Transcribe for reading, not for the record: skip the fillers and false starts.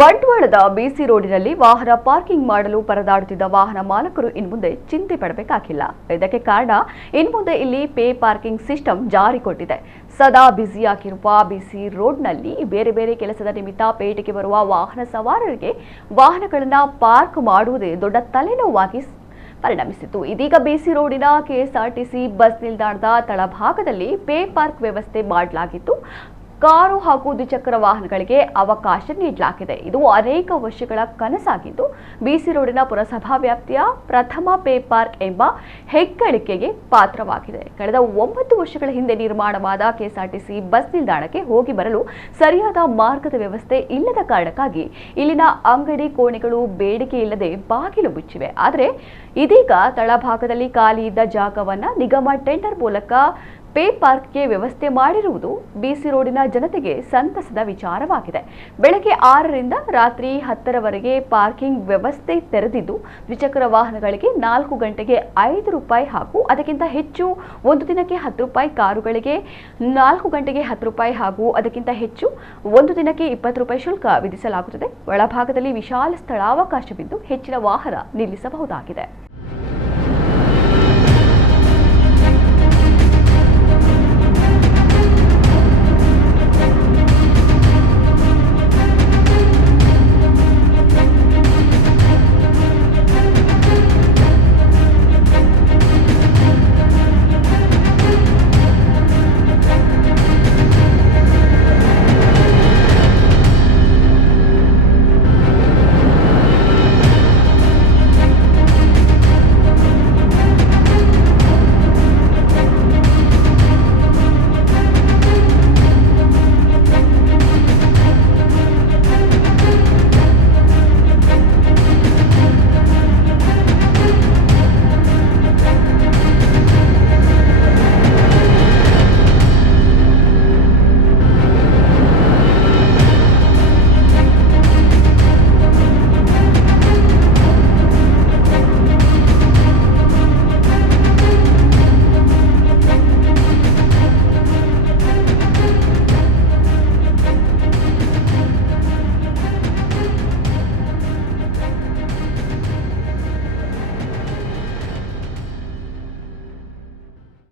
ಬಂಟ್ವಾಳದ ಬಿಸಿ ರೋಡಿನಲ್ಲಿ ವಾಹನ ಪಾರ್ಕಿಂಗ್ ಮಾಡಲು ಪರದಾಡುತ್ತಿದ್ದ ವಾಹನ ಮಾಲಕರು ಇನ್ಮುಂದೆ ಚಿಂತೆ ಪಡಬೇಕಾಗಿಲ್ಲ. ಇದಕ್ಕೆ ಕಾರಣ ಇನ್ಮುಂದೆ ಇಲ್ಲಿ ಪೇ ಪಾರ್ಕಿಂಗ್ ಸಿಸ್ಟಮ್ ಜಾರಿಗೊಂಡಿದೆ. ಸದಾ ಬ್ಯುಸಿಯಾಗಿರುವ ಬಿಸಿ ರೋಡ್ನಲ್ಲಿ ಬೇರೆ ಬೇರೆ ಕೆಲಸದ ನಿಮಿತ್ತ ಪೇಟೆಗೆ ಬರುವ ವಾಹನ ಸವಾರರಿಗೆ ವಾಹನಗಳನ್ನು ಪಾರ್ಕ್ ಮಾಡುವುದೇ ದೊಡ್ಡ ತಲೆನೋವಾಗಿ ಪರಿಣಮಿಸಿತು. ಇದೀಗ ಬಿಸಿ ರೋಡಿನ ಕೆಎಸ್ಆರ್ಟಿಸಿ ಬಸ್ ನಿಲ್ದಾಣದ ತಳಭಾಗದಲ್ಲಿ ಪೇ ಪಾರ್ಕ್ ವ್ಯವಸ್ಥೆ ಮಾಡಲಾಗಿದ್ದು ಕಾರು ಹಾಗೂ ದ್ವಿಚಕ್ರ ವಾಹನಗಳಿಗೆ ಅವಕಾಶ ನೀಡಲಾಗಿದೆ. ಇದು ಅನೇಕ ವರ್ಷಗಳ ಕನಸಾಗಿದ್ದು ಬಿಸಿ ರೋಡಿನ ಪುರಸಭಾ ವ್ಯಾಪ್ತಿಯ ಪ್ರಥಮ ಪೇ ಪಾರ್ಕ್ ಎಂಬ ಹೆಗ್ಗಳಿಕೆಗೆ ಪಾತ್ರವಾಗಿದೆ. ಕಳೆದ 9 ವರ್ಷಗಳ ಹಿಂದೆ ನಿರ್ಮಾಣವಾದ ಕೆಎಸ್ಆರ್ಟಿಸಿ ಬಸ್ ನಿಲ್ದಾಣಕ್ಕೆ ಹೋಗಿ ಬರಲು ಸರಿಯಾದ ಮಾರ್ಗದ ವ್ಯವಸ್ಥೆ ಇಲ್ಲದ ಕಾರಣಕ್ಕಾಗಿ ಇಲ್ಲಿನ ಅಂಗಡಿ ಕೋಣೆಗಳು ಬೇಡಿಕೆ ಇಲ್ಲದೆ ಬಾಗಿಲು ಮುಚ್ಚಿವೆ. ಆದರೆ ಇದೀಗ ತಳಭಾಗದಲ್ಲಿ ಖಾಲಿ ಇದ್ದ ಜಾಗವನ್ನು ನಿಗಮ ಟೆಂಡರ್ ಮೂಲಕ ಪೇ ಪಾರ್ಕ್ಗೆ ವ್ಯವಸ್ಥೆ ಮಾಡಿರುವುದು ಬಿಸಿ ರೋಡಿನ ಜನತೆಗೆ ಸಂತಸದ ವಿಚಾರವಾಗಿದೆ. ಬೆಳಗ್ಗೆ 6 ರಿಂದ ರಾತ್ರಿ 10 ರವರೆಗೆ ಪಾರ್ಕಿಂಗ್ ವ್ಯವಸ್ಥೆ ತೆರೆದಿದ್ದು ದ್ವಿಚಕ್ರ ವಾಹನಗಳಿಗೆ 4 ಗಂಟೆಗೆ ₹5 ಹಾಗೂ ಅದಕ್ಕಿಂತ ಹೆಚ್ಚು, ಒಂದು ದಿನಕ್ಕೆ ₹10, ಕಾರುಗಳಿಗೆ 4 ಗಂಟೆಗೆ ₹10 ಹಾಗೂ ಅದಕ್ಕಿಂತ ಹೆಚ್ಚು, ಒಂದು ದಿನಕ್ಕೆ ₹20 ಶುಲ್ಕ ವಿಧಿಸಲಾಗುತ್ತದೆ. ಒಳಭಾಗದಲ್ಲಿ ವಿಶಾಲ ಸ್ಥಳಾವಕಾಶವಿದ್ದು ಹೆಚ್ಚಿನ ವಾಹನ ನಿಲ್ಲಿಸಬಹುದಾಗಿದೆ.